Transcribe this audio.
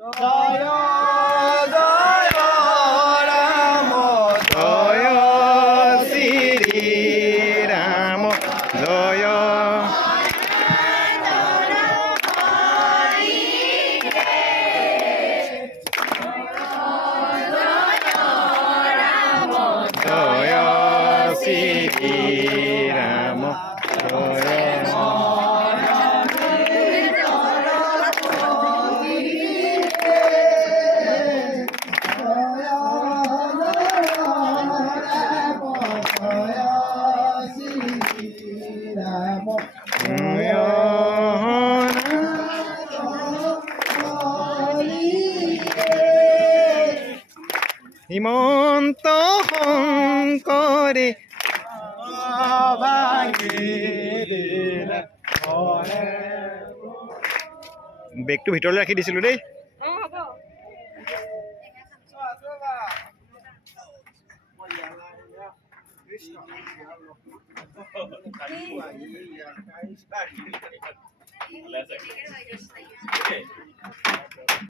জয় জয় ৰাম জয় শ্ৰী ৰাম জয় জয় শ্ৰী ৰাম জয় হিমন্ত শংকৰে বেগটো ভিতৰলৈ ৰাখি দিছিলোঁ দেই। Let's